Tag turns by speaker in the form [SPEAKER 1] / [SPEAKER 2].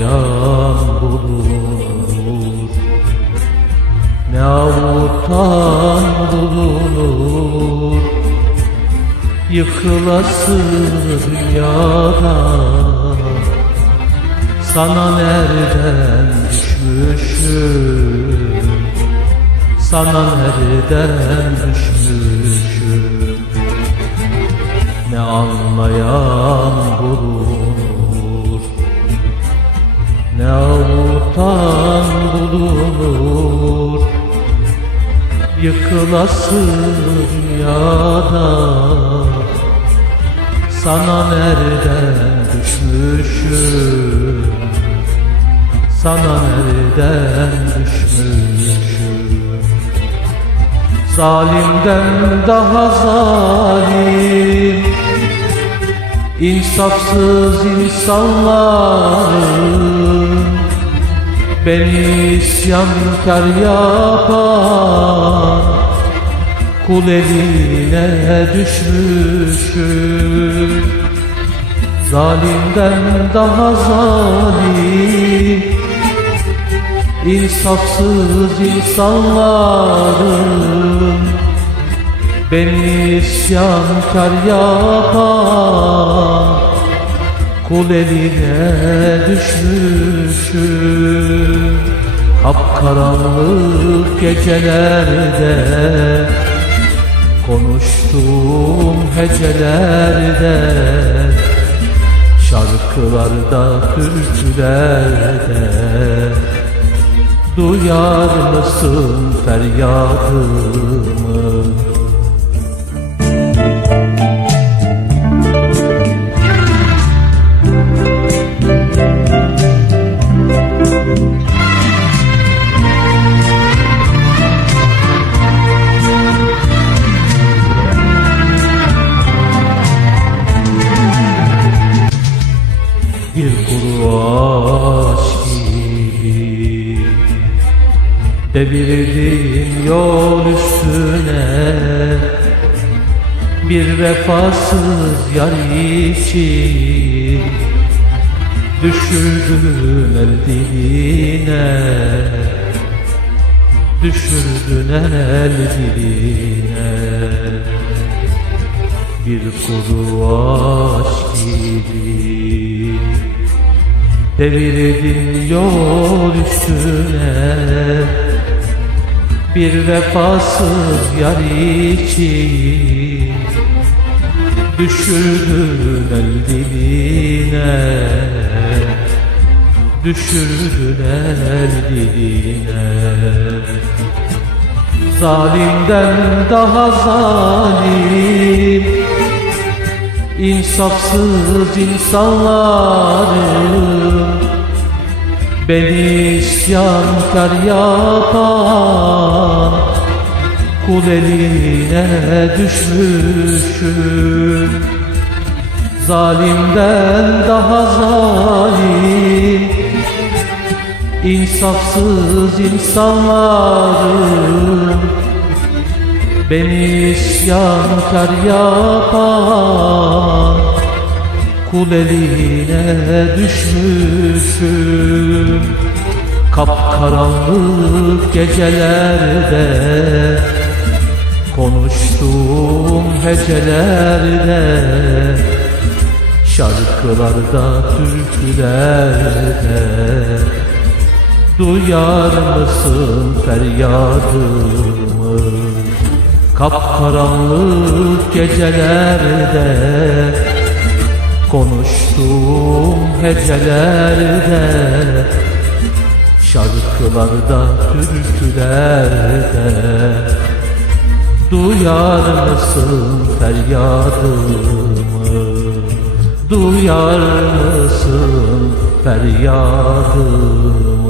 [SPEAKER 1] yağmur Ne avutan bulunur Yıkılası dünyada Sana nereden düşmüşüm Sana nereden düşmüşüm Ne anlayan bulunur avutan bulunur Yıkılası dünyada. Sana nereden düşmüşüm? Sana nereden düşmüşüm? Zalimden daha zalim İnsafsız insanların Beni isyankar yapan Kul eline düşmüşüm. Zalimden daha zalim İnsafsız insanların Beni isyankar yapan Kul eline düşmüşüm Kapkaranlık gecelerde Konuştuğum hecelerde Şarkılarda, türkülerde Duyar mısın feryadımı? Devirdin yol üstüne Bir vefasız yar için Düşürdün el diline Düşürdün el diline. Bir kuru ağaç gibi. Devirdin yol üstüne Bir vefasız yar için Düşürdün el diline Düşürdün el diline. Zalimden daha zalim İnsafsız insanların Beni isyankar yapan Kul eline düşmüşüm. Zalimden daha zalim İnsafsız insanların Beni isyankar yapan Kul eline düşmüşüm Kapkaranlık gecelerde Konuştuğum hecelerde Şarkılarda, türkülerde Duyar mısın feryadımı? Kapkaranlık gecelerde Konuştuğum hecelerde Şarkılarda, türkülerde Duyar mısın feryadımı? Duyar mısın feryadımı